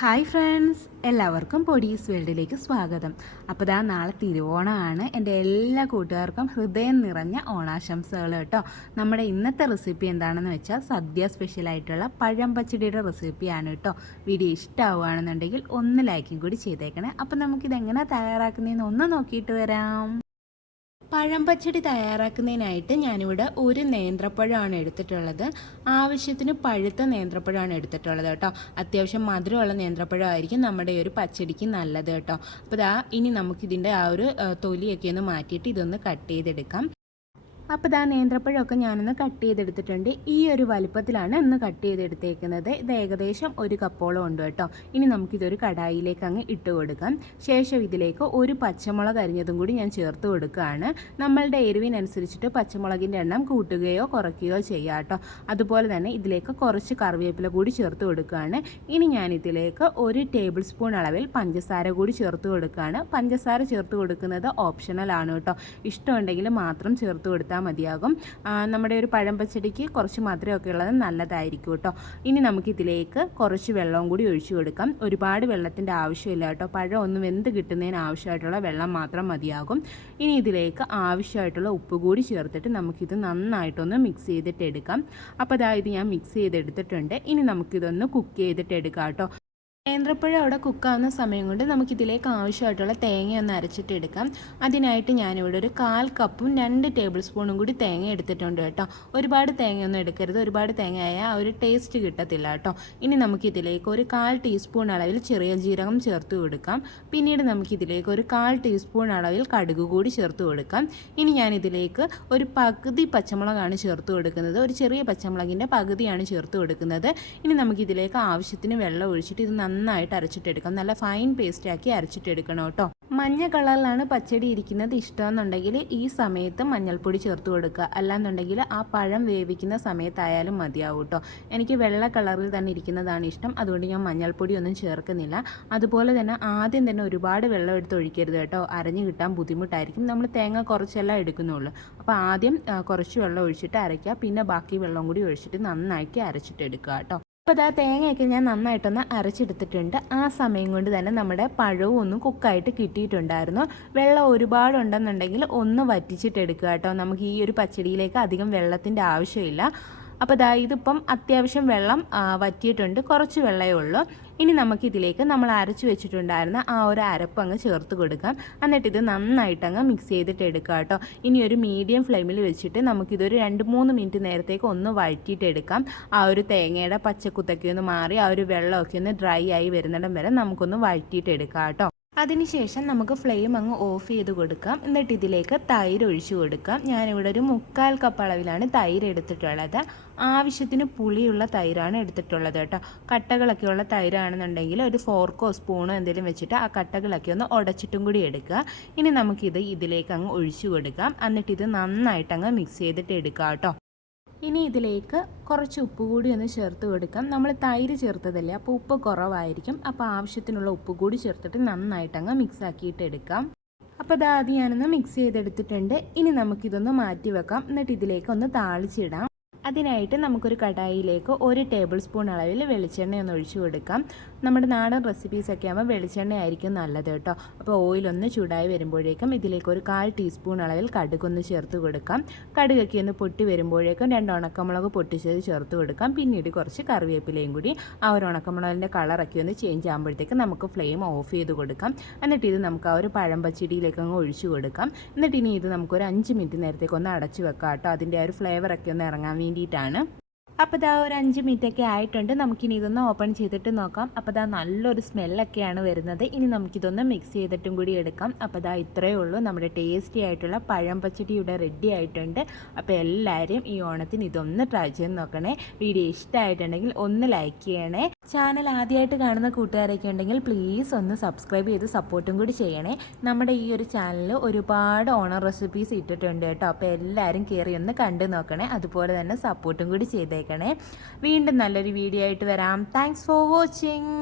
Hi friends എല്ലാവർക്കും പൊടീസ് വേൾഡിലേക്ക് സ്വാഗതം. അപ്പോൾ ദാ നാളെ തിരുവോണമാണ്. എന്റെ എല്ലാ കൂട്ടുകാർക്കും ഹൃദയം നിറഞ്ഞ ഓണാശംസകൾ കേട്ടോ. നമ്മുടെ ഇന്നത്തെ റെസിപ്പി എന്താണെന്ന് വെച്ചാൽ സദ്യ സ്പെഷ്യലായിട്ടുള്ള പഴം പച്ചടിയുടെ റെസിപ്പിയാണ് കേട്ടോ. വീഡിയോ ഇഷ്ടമാവുകയാണെന്നുണ്ടെങ്കിൽ ഒന്ന് ലൈക്കും കൂടി ചെയ്തേക്കണേ. അപ്പോൾ നമുക്കിതെങ്ങനെ തയ്യാറാക്കുന്നതെന്ന് ഒന്ന് നോക്കിയിട്ട് വരാം. പഴം പച്ചടി തയ്യാറാക്കുന്നതിനായിട്ട് ഞാനിവിടെ ഒരു നേന്ത്രപ്പഴമാണ് എടുത്തിട്ടുള്ളത്. ആവശ്യത്തിന് പഴുത്ത നേന്ത്രപ്പഴമാണ് എടുത്തിട്ടുള്ളത് കേട്ടോ. അത്യാവശ്യം മധുരമുള്ള നേന്ത്രപ്പഴമായിരിക്കും നമ്മുടെ ഈ ഒരു പച്ചടിക്ക് നല്ലത് കേട്ടോ. അപ്പോൾ ദാ ഇനി നമുക്കിതിന്റെ ആ ഒരു തൊലിയൊക്കെ ഒന്ന് മാറ്റിയിട്ട് ഇതൊന്ന് കട്ട് ചെയ്തെടുക്കാം. അപ്പോൾ ഇതാ നേന്ത്രപ്പഴമൊക്കെ ഞാനൊന്ന് കട്ട് ചെയ്തെടുത്തിട്ടുണ്ട്. ഈ ഒരു വലുപ്പത്തിലാണ് ഇന്ന് കട്ട് ചെയ്തെടുത്തേക്കുന്നത്. ഇത് ഏകദേശം ഒരു കപ്പോളം ഉണ്ട് കേട്ടോ. ഇനി നമുക്കിതൊരു കടായിലേക്ക് അങ്ങ് ഇട്ട് കൊടുക്കാം. ശേഷം ഇതിലേക്ക് ഒരു പച്ചമുളക് അരിഞ്ഞതും കൂടി ഞാൻ ചേർത്ത് കൊടുക്കുകയാണ്. നമ്മളുടെ എരിവിനനുസരിച്ചിട്ട് പച്ചമുളകിന്റെ എണ്ണം കൂട്ടുകയോ കുറയ്ക്കുകയോ ചെയ്യാം കേട്ടോ. അതുപോലെ തന്നെ ഇതിലേക്ക് കുറച്ച് കറിവേപ്പില കൂടി ചേർത്ത് കൊടുക്കുകയാണ്. ഇനി ഞാൻ ഇതിലേക്ക് ഒരു ടേബിൾ സ്പൂൺ അളവിൽ പഞ്ചസാര കൂടി ചേർത്ത് കൊടുക്കുകയാണ്. പഞ്ചസാര ചേർത്ത് കൊടുക്കുന്നത് ഓപ്ഷണലാണ് കേട്ടോ. ഇഷ്ടമുണ്ടെങ്കിൽ മാത്രം ചേർത്ത് കൊടുത്താൽ മതിയാകും. നമ്മുടെ ഒരു പഴം പച്ചടിക്ക് കുറച്ച് മധുരമൊക്കെ ഉള്ളത് നല്ലതായിരിക്കും കേട്ടോ. ഇനി നമുക്കിതിലേക്ക് കുറച്ച് വെള്ളവും കൂടി ഒഴിച്ചു കൊടുക്കാം. ഒരുപാട് വെള്ളത്തിന്റെ ആവശ്യമില്ല കേട്ടോ. പഴം ഒന്നും വെന്ത് കിട്ടുന്നതിന് ആവശ്യമായിട്ടുള്ള വെള്ളം മാത്രം മതിയാകും. ഇനി ഇതിലേക്ക് ആവശ്യമായിട്ടുള്ള ഉപ്പ് കൂടി ചേർത്തിട്ട് നമുക്കിത് നന്നായിട്ടൊന്ന് മിക്സ് ചെയ്തിട്ട് എടുക്കാം. അപ്പോൾ അതായത് ഞാൻ മിക്സ് ചെയ്തെടുത്തിട്ടുണ്ട്. ഇനി നമുക്കിതൊന്ന് കുക്ക് ചെയ്തിട്ട് എടുക്കാം കേട്ടോ. നേന്ത്രപ്പഴം അവിടെ കുക്കാവുന്ന സമയം കൊണ്ട് നമുക്കിതിലേക്ക് ആവശ്യമായിട്ടുള്ള തേങ്ങ ഒന്ന് അരച്ചിട്ടെടുക്കാം. അതിനായിട്ട് ഞാനിവിടെ ഒരു കാൽ കപ്പും രണ്ട് ടേബിൾ സ്പൂണും കൂടി തേങ്ങ എടുത്തിട്ടുണ്ട് കേട്ടോ. ഒരുപാട് തേങ്ങയൊന്നും എടുക്കരുത്. ഒരുപാട് തേങ്ങ ആയാൽ ഒരു ടേസ്റ്റ് കിട്ടത്തില്ല കേട്ടോ. ഇനി നമുക്കിതിലേക്ക് ഒരു കാൽ ടീസ്പൂൺ അളവിൽ ചെറിയ ജീരകം ചേർത്ത് കൊടുക്കാം. പിന്നീട് നമുക്കിതിലേക്ക് ഒരു കാൽ ടീസ്പൂൺ അളവിൽ കടുക് കൂടി ചേർത്ത് കൊടുക്കാം. ഇനി ഞാനിതിലേക്ക് ഒരു പകുതി പച്ചമുളകാണ് ചേർത്ത് കൊടുക്കുന്നത്. ഒരു ചെറിയ പച്ചമുളകിന്റെ പകുതിയാണ് ചേർത്ത് കൊടുക്കുന്നത്. ഇനി നമുക്കിതിലേക്ക് ആവശ്യത്തിന് വെള്ളം ഒഴിച്ചിട്ട് ഇത് നന്നായിട്ട് അരച്ചിട്ടെടുക്കാം നല്ല ഫൈൻ പേസ്റ്റ് ആക്കി അരച്ചിട്ടെടുക്കണം കേട്ടോ. മഞ്ഞ കളറിലാണ് പച്ചടി ഇരിക്കുന്നത് ഇഷ്ടമെന്നുണ്ടെങ്കിൽ ഈ സമയത്ത് മഞ്ഞൾപ്പൊടി ചേർത്ത് കൊടുക്കുക. അല്ലാന്നുണ്ടെങ്കിൽ ആ പഴം വേവിക്കുന്ന സമയത്തായാലും മതിയാവും കേട്ടോ. എനിക്ക് വെള്ള കളറിൽ തന്നെ ഇരിക്കുന്നതാണ് ഇഷ്ടം. അതുകൊണ്ട് ഞാൻ മഞ്ഞൾപ്പൊടി ഒന്നും ചേർക്കുന്നില്ല. അതുപോലെ തന്നെ ആദ്യം തന്നെ ഒരുപാട് വെള്ളം എടുത്ത് ഒഴിക്കരുത് കേട്ടോ. അരഞ്ഞു കിട്ടാൻ ബുദ്ധിമുട്ടായിരിക്കും. നമ്മൾ തേങ്ങ കുറച്ചെല്ലാം എടുക്കുന്നുള്ളൂ. അപ്പോൾ ആദ്യം കുറച്ച് വെള്ളം ഒഴിച്ചിട്ട് അരയ്ക്കുക. പിന്നെ ബാക്കി വെള്ളം കൂടി ഒഴിച്ചിട്ട് നന്നാക്കി അരച്ചിട്ടെടുക്കുക കേട്ടോ. അപ്പോൾ ഇതാ തേങ്ങയൊക്കെ ഞാൻ നന്നായിട്ടൊന്ന് അരച്ചെടുത്തിട്ടുണ്ട്. ആ സമയം കൊണ്ട് തന്നെ നമ്മുടെ പഴവും ഒന്ന് കുക്കായിട്ട് കിട്ടിയിട്ടുണ്ടായിരുന്നു. വെള്ളം ഒരുപാടുണ്ടെന്നുണ്ടെങ്കിൽ ഒന്ന് വറ്റിച്ചിട്ടെടുക്കുക കേട്ടോ. നമുക്ക് ഈ ഒരു പച്ചടിയിലേക്ക് അധികം വെള്ളത്തിന്റെ ആവശ്യമില്ല. അപ്പോൾ ദാ ഇതിപ്പം അത്യാവശ്യം വെള്ളം വറ്റിയിട്ടുണ്ട്. കുറച്ച് വെള്ളമേ ഉള്ളൂ. ഇനി നമുക്കിതിലേക്ക് നമ്മൾ അരച്ച് വെച്ചിട്ടുണ്ടായിരുന്ന ആ ഒരു അരപ്പ് അങ്ങ് ചേർത്ത് കൊടുക്കാം. എന്നിട്ട് ഇത് നന്നായിട്ടങ്ങ് മിക്സ് ചെയ്തിട്ട് എടുക്കുക കേട്ടോ. ഇനി ഒരു മീഡിയം ഫ്ലെയിമിൽ വെച്ചിട്ട് നമുക്കിതൊരു രണ്ട് മൂന്ന് മിനിറ്റ് നേരത്തേക്ക് ഒന്ന് വഴറ്റിയിട്ട് എടുക്കാം. ആ ഒരു തേങ്ങയുടെ പച്ചക്കുത്തൊക്കെ ഒന്ന് മാറി ആ ഒരു വെള്ളമൊക്കെ ഒന്ന് ഡ്രൈ ആയി വരുന്നിടം വരെ നമുക്കൊന്ന് വഴറ്റിയിട്ട് എടുക്കാം കേട്ടോ. അതിനുശേഷം നമുക്ക് ഫ്ലെയിം അങ്ങ് ഓഫ് ചെയ്ത് കൊടുക്കാം. എന്നിട്ട് ഇതിലേക്ക് തൈര് ഒഴിച്ചു കൊടുക്കാം. ഞാനിവിടെ ഒരു മുക്കാൽ കപ്പ് അളവിലാണ് തൈര് എടുത്തിട്ടുള്ളത്. ആവശ്യത്തിന് പുളിയുള്ള തൈരാണ് എടുത്തിട്ടുള്ളത് കേട്ടോ. കട്ടകളൊക്കെ ഉള്ള തൈരാണെന്നുണ്ടെങ്കിൽ ഒരു ഫോർക്കോ സ്പൂണോ എന്തെങ്കിലും വെച്ചിട്ട് ആ കട്ടകളൊക്കെ ഒന്ന് ഉടച്ചിട്ടും കൂടി എടുക്കുക. ഇനി നമുക്കിത് ഇതിലേക്ക് അങ്ങ് ഒഴിച്ചു കൊടുക്കാം. എന്നിട്ട് ഇത് നന്നായിട്ട് അങ്ങ് മിക്സ് ചെയ്തിട്ട് എടുക്കാം കേട്ടോ. ഇനി ഇതിലേക്ക് കുറച്ച് ഉപ്പ് കൂടി ഒന്ന് ചേർത്ത് കൊടുക്കാം. നമ്മൾ തൈര് ചേർത്തതല്ലേ? അപ്പോൾ ഉപ്പ് കുറവായിരിക്കും. അപ്പോൾ ആവശ്യത്തിനുള്ള ഉപ്പ് കൂടി ചേർത്തിട്ട് നന്നായിട്ട് അങ്ങ് മിക്സ് ആക്കിയിട്ട് എടുക്കാം. അപ്പോൾ ഇതാദ്യം ഞാനൊന്ന് മിക്സ് ചെയ്തെടുത്തിട്ടുണ്ട്. ഇനി നമുക്കിതൊന്ന് മാറ്റി വെക്കാം. എന്നിട്ട് ഇതിലേക്ക് ഒന്ന് താളിച്ചിടാം. അതിനായിട്ട് നമുക്കൊരു കടായിലേക്ക് ഒരു ടേബിൾ സ്പൂൺ അളവിൽ വെളിച്ചെണ്ണ ഒന്ന് ഒഴിച്ചു കൊടുക്കാം. നമ്മുടെ നാടൻ റെസിപ്പീസൊക്കെ ആകുമ്പോൾ വെളിച്ചെണ്ണ ആയിരിക്കും നല്ലത് കേട്ടോ. അപ്പോൾ ഓയിലൊന്ന് ചൂടായി വരുമ്പോഴേക്കും ഇതിലേക്ക് ഒരു കാൽ ടീസ്പൂൺ അളവിൽ കടുകൊന്ന് ചേർത്ത് കൊടുക്കാം. കടുകൊക്കെ ഒന്ന് പൊട്ടി വരുമ്പോഴേക്കും രണ്ട് ഉണക്കമുളക് പൊട്ടിച്ചത് ചേർത്ത് കൊടുക്കാം. പിന്നീട് കുറച്ച് കറിവേപ്പിലയും കൂടി ആ ഒരു ഉണക്കമുളകിന്റെ കളറൊക്കെ ഒന്ന് ചേഞ്ച് ആകുമ്പോഴത്തേക്ക് നമുക്ക് ഫ്ലെയിം ഓഫ് ചെയ്ത് കൊടുക്കാം. എന്നിട്ട് ഇത് നമുക്ക് ആ ഒരു പഴം പച്ചടിയിലേക്ക് അങ്ങ് ഒഴിച്ചു കൊടുക്കാം. എന്നിട്ട് ഇനി ഇത് നമുക്കൊരു അഞ്ച് മിനിറ്റ് നേരത്തേക്ക് ഒന്ന് അടച്ചു വെക്കാം കേട്ടോ. അതിന്റെ ആ ഒരു ഫ്ലേവറൊക്കെ ഒന്ന് ഇറങ്ങാൻ വേണ്ടിയിട്ടാണ്. അപ്പോൾ ഇതാ ഒരു അഞ്ച് മിനിറ്റ് ഒക്കെ ആയിട്ടുണ്ട്. നമുക്കിനി ഇതൊന്ന് ഓപ്പൺ ചെയ്തിട്ട് നോക്കാം. അപ്പോൾ ഇതാ നല്ലൊരു സ്മെല്ലൊക്കെയാണ് വരുന്നത്. ഇനി നമുക്കിതൊന്ന് മിക്സ് ചെയ്തിട്ടും കൂടി എടുക്കാം. അപ്പോൾ ഇതാ ഇത്രയേ ഉള്ളൂ. നമ്മുടെ ടേസ്റ്റി ആയിട്ടുള്ള പഴം പച്ചടി ഇവിടെ റെഡി ആയിട്ടുണ്ട്. അപ്പോൾ എല്ലാവരും ഈ ഓണത്തിന് ഇതൊന്ന് ട്രൈ ചെയ്ത് നോക്കണേ. വീഡിയോ ഇഷ്ടമായിട്ടുണ്ടെങ്കിൽ ഒന്ന് ലൈക്ക് ചെയ്യണേ. ചാനൽ ആദ്യമായിട്ട് കാണുന്ന കൂട്ടുകാരൊക്കെ ഉണ്ടെങ്കിൽ പ്ലീസ് ഒന്ന് സബ്സ്ക്രൈബ് ചെയ്ത് സപ്പോർട്ടും കൂടി ചെയ്യണേ. നമ്മുടെ ഈ ഒരു ചാനലിൽ ഒരുപാട് ഓണർ റെസിപ്പീസ് ഇട്ടിട്ടുണ്ട് കേട്ടോ. അപ്പോൾ എല്ലാവരും കയറി ഒന്ന് കണ്ടു നോക്കണേ. അതുപോലെ തന്നെ സപ്പോർട്ടും കൂടി ചെയ്തേക്കണേ വീണ്ടും നല്ലൊരു വീഡിയോ ആയിട്ട് വരാം. Thanks for watching